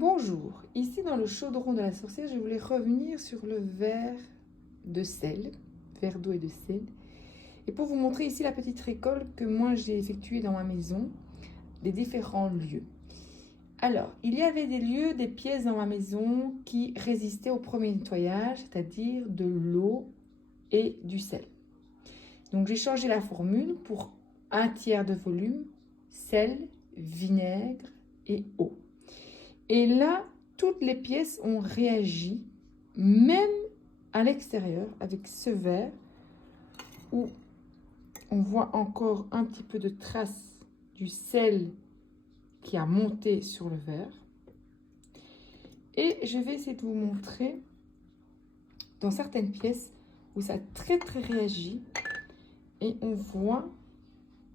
Bonjour, ici dans le chaudron de la sorcière, je voulais revenir sur le verre de sel, verre d'eau et de sel, et pour vous montrer ici la petite récolte que moi j'ai effectuée dans ma maison, des différents lieux. Alors, il y avait des lieux, des pièces dans ma maison qui résistaient au premier nettoyage, c'est-à-dire de l'eau et du sel. Donc j'ai changé la formule pour 1/3 de volume, sel, vinaigre et eau. Et là, toutes les pièces ont réagi, même à l'extérieur, avec ce verre, où on voit encore un petit peu de traces du sel qui a monté sur le verre. Et je vais essayer de vous montrer dans certaines pièces où ça a très réagi. Et on voit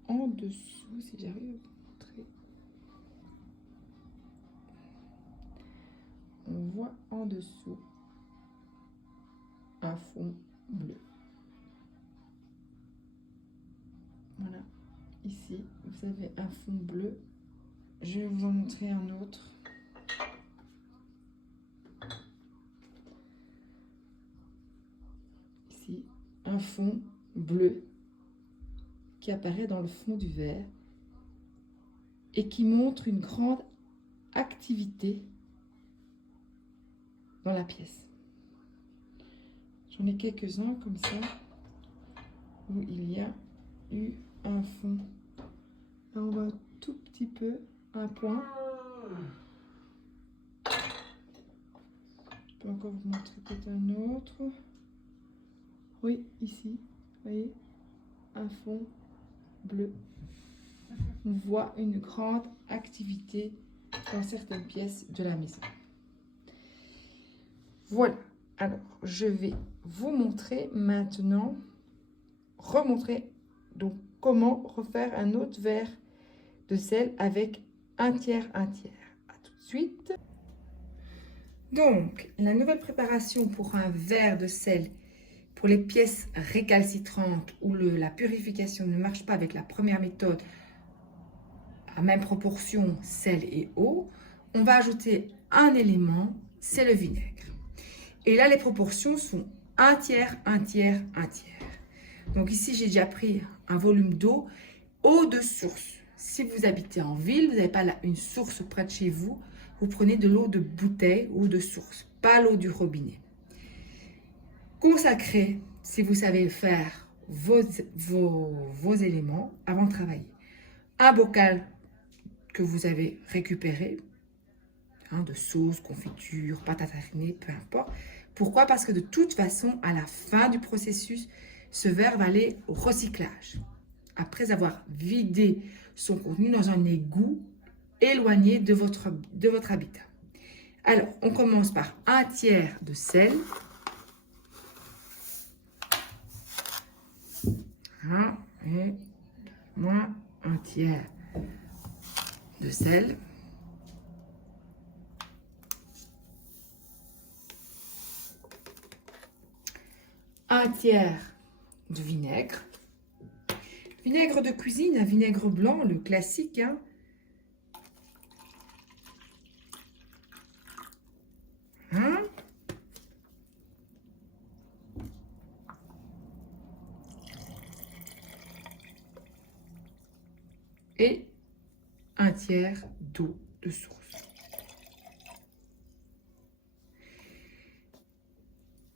en dessous, si j'arrive à vous montrer, on voit en dessous un fond bleu. Voilà, ici vous avez un fond bleu. Je vais vous en montrer un autre. Ici, un fond bleu qui apparaît dans le fond du verre et qui montre une grande activité dans la pièce. J'en ai quelques-uns comme ça où il y a eu un fond. Là, on voit un tout petit peu un point. Je peux encore vous montrer peut-être un autre. Oui, ici, vous voyez, un fond bleu. On voit une grande activité dans certaines pièces de la maison. Voilà, alors je vais vous montrer maintenant, remontrer donc comment refaire un autre verre de sel avec 1/3, 1/3. À tout de suite. Donc, la nouvelle préparation pour un verre de sel pour les pièces récalcitrantes où la purification ne marche pas avec la première méthode à même proportion sel et eau, on va ajouter un élément, c'est le vinaigre. Et là, les proportions sont 1/3, 1/3, 1/3. Donc ici, j'ai déjà pris un volume d'eau, eau de source. Si vous habitez en ville, vous n'avez pas une source près de chez vous, vous prenez de l'eau de bouteille ou de source, pas l'eau du robinet. Consacrez, si vous savez faire vos éléments avant de travailler. Un bocal que vous avez récupéré, de sauce, confiture, pâte à tartiner, peu importe. Pourquoi? Parce que de toute façon, à la fin du processus, ce verre va aller au recyclage. Après avoir vidé son contenu dans un égout éloigné de votre habitat. Alors, on commence par 1/3 de sel. Et moins 1/3 de sel. Un tiers de vinaigre. Vinaigre de cuisine, un vinaigre blanc, le classique. Et 1/3 d'eau de source.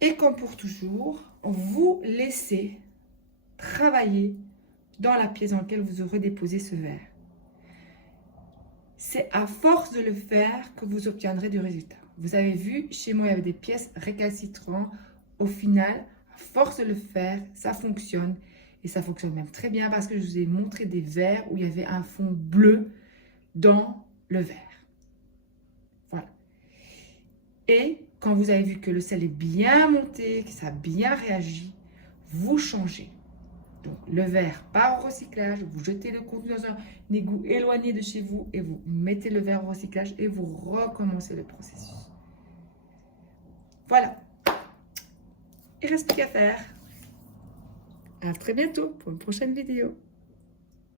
Et comme pour toujours, vous laissez travailler dans la pièce dans laquelle vous aurez déposé ce verre. C'est à force de le faire que vous obtiendrez du résultat. Vous avez vu, chez moi, il y avait des pièces récalcitrantes. Au final, à force de le faire, ça fonctionne. Et ça fonctionne même très bien parce que je vous ai montré des verres où il y avait un fond bleu dans le verre. Voilà. Et quand vous avez vu que le sel est bien monté, que ça a bien réagi, vous changez. Donc, le verre part au recyclage, vous jetez le contenu dans un égout éloigné de chez vous et vous mettez le verre au recyclage et vous recommencez le processus. Voilà. Il ne reste plus qu'à faire. À très bientôt pour une prochaine vidéo.